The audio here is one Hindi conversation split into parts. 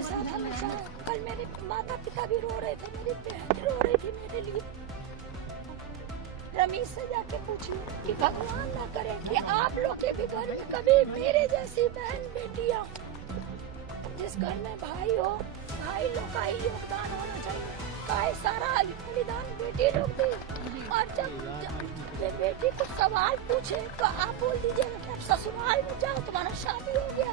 मेरे साथ हमेशा। कल मेरे माता पिता भी रो रहे थे, मेरी बहन रो रही थी मेरे लिए। रमीश से जाके पूछिए कि भगवान ना करे कि आप लोग के भी घर में कभी मेरे जैसी बहन बेटियां, जिस घर में भाई हो, भाई लोग का ही योगदान होना चाहिए। काय सारा बलिदान बेटी लोग दे, और जब बेटी को सवाल पूछे तो आप बोल दीजिएगा कि आप ससुराल में जाओ, तुम्हारा शादी हो गया।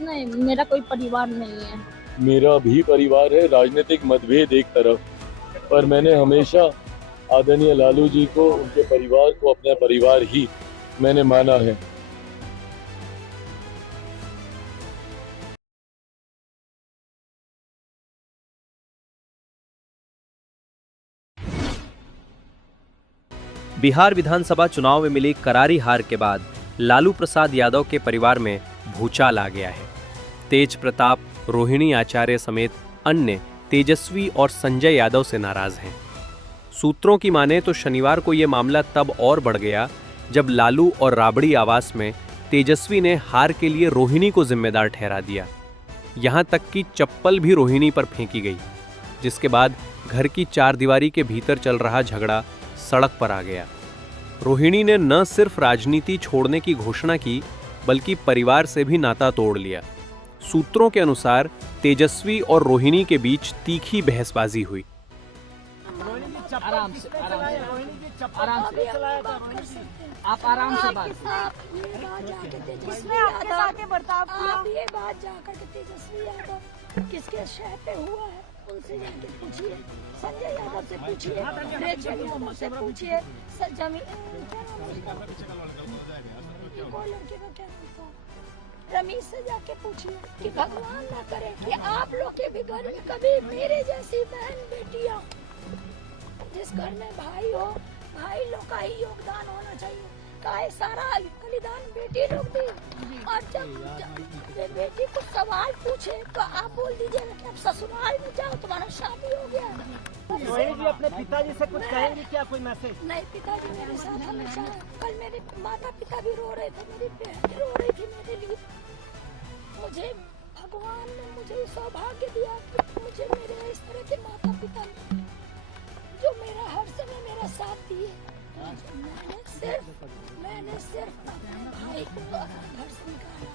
नहीं, मेरा कोई परिवार नहीं है। मेरा भी परिवार है, राजनीतिक मतभेद एक तरफ, पर मैंने हमेशा आदरणीय लालू जी को, उनके परिवार को अपना परिवार ही मैंने माना है। बिहार विधानसभा चुनाव में मिली करारी हार के बाद लालू प्रसाद यादव के परिवार में भूचाल आ गया है। तेज प्रताप, रोहिणी आचार्य समेत अन्य तेजस्वी और संजय यादव से नाराज हैं। सूत्रों की माने तो शनिवार को यह मामला तब और बढ़ गया जब लालू और राबड़ी आवास में तेजस्वी ने हार के लिए रोहिणी को जिम्मेदार ठहरा दिया। यहां तक कि चप्पल भी रोहिणी पर फेंकी गई, जिसके बाद घर की चारदीवारी के भीतर चल रहा झगड़ा सड़क पर आ गया। रोहिणी ने न सिर्फ राजनीति छोड़ने की घोषणा की, बल्कि परिवार से भी नाता तोड़ लिया। सूत्रों के अनुसार तेजस्वी और रोहिणी के बीच तीखी बहसबाजी हुई। आराम से आप आराम से बात जिसमें आपके साथ ये बर्ताव किया, आप ये बात जाकर के तेजस्वी यादव किसके शहर पे हुआ है उनसे जाके पूछिए, संजय यादव से पूछिए, रेचल यादव से पूछिए, रमीश से जाके पूछिए कि भगवान ना करे कि आप लोग के भी घर में कभी मेरे जैसी बहन बेटियां, जिस घर में भाई हो, भाई लोग का ही योगदान होना चाहिए। काय सारा बलिदान बेटी लोग दे, और जब बेटी को सवाल पूछे तो आप बोल दीजिएगा कि आप ससुराल में जाओ, तुम्हारा शादी हो गया। रोहिणी जी अपने पिताजी से कुछ कहेंगे क्या, कोई मैसेज? नहीं, पिताजी मेरे साथ हमेशा। कल मेरे माता पिता भी रो रहे थे, मेरी बहन रो रही थी मेरे लिए। मुझे भगवान ने मुझे सौभाग्य दिया कि मुझे मेरे इस तरह के माता पिता जो मेरा हर समय मेरा साथ दिए। मैंने सिर्फ अपने भाई को घर से निकाला।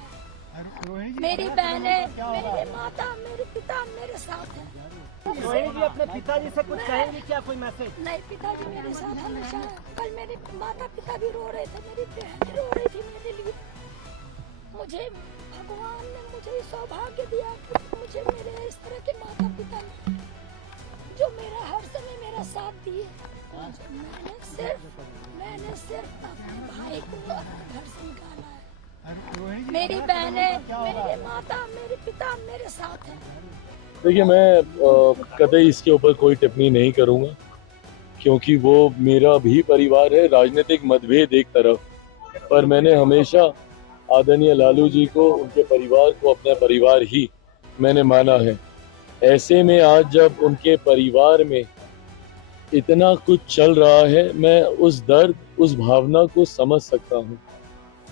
मेरी बहनें, मेरे माता, मेरे पिता मेरे साथ हैं। रोहिणी जी अपने पिताजी से कुछ कहेंगे क्या, कोई मैसेज? नहीं, पिताजी मेरे साथ हमेशा। कल मेरे माता पिता भी रो रहे थे, मेरी बहन रो रही थी मेरे लिए। मुझे भगवान ने मुझे सौभाग्य दिया कि मुझे मेरे इस तरह के माता पिता जो मेरा हर समय मेरा साथ दिए। मैंने सिर्फ अपने भाई को घर से निकाला है। मेरी बहनें, मेरे माता, मेरे पिता मेरे साथ हैं। देखिए, मैं कतई इसके ऊपर कोई टिप्पणी नहीं करूंगा, क्योंकि वो मेरा भी परिवार है, राजनीतिक मतभेद एक तरफ, पर मैंने हमेशा आदरणीय लालू जी को, उनके परिवार को अपना परिवार ही मैंने माना है। ऐसे में आज जब उनके परिवार में इतना कुछ चल रहा है, मैं उस दर्द, उस भावना को समझ सकता हूँ।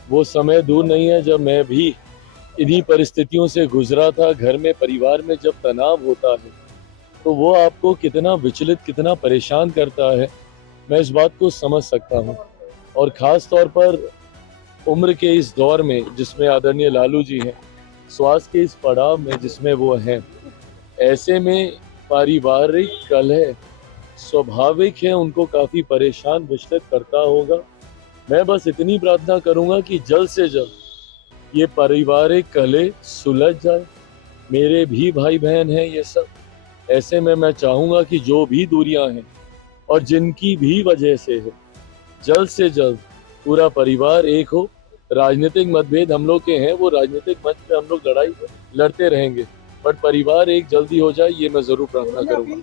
वो समय दूर नहीं है जब मैं भी इन्हीं परिस्थितियों से गुजरा था। घर में, परिवार में जब तनाव होता है तो वो आपको कितना विचलित, कितना परेशान करता है, मैं इस बात को समझ सकता हूँ। और ख़ास तौर पर उम्र के इस दौर में जिसमें आदरणीय लालू जी हैं, स्वास्थ्य के इस पड़ाव में जिसमें वो हैं, ऐसे में पारिवारिक कलह स्वाभाविक है, उनको काफ़ी परेशान, विचलित करता होगा। मैं बस इतनी प्रार्थना करूंगा कि जल्द से जल्द ये पारिवारिक कलह सुलझ जाए। मेरे भी भाई बहन हैं ये सब। ऐसे में मैं चाहूंगा कि जो भी दूरियां हैं और जिनकी भी वजह से है, जल्द से जल्द पूरा परिवार एक हो। राजनीतिक मतभेद हम लोग के हैं, वो राजनीतिक मंच पे हम लोग लड़ाई लड़ते रहेंगे, बट परिवार एक जल्दी हो जाए, ये मैं जरूर प्रार्थना करूंगा।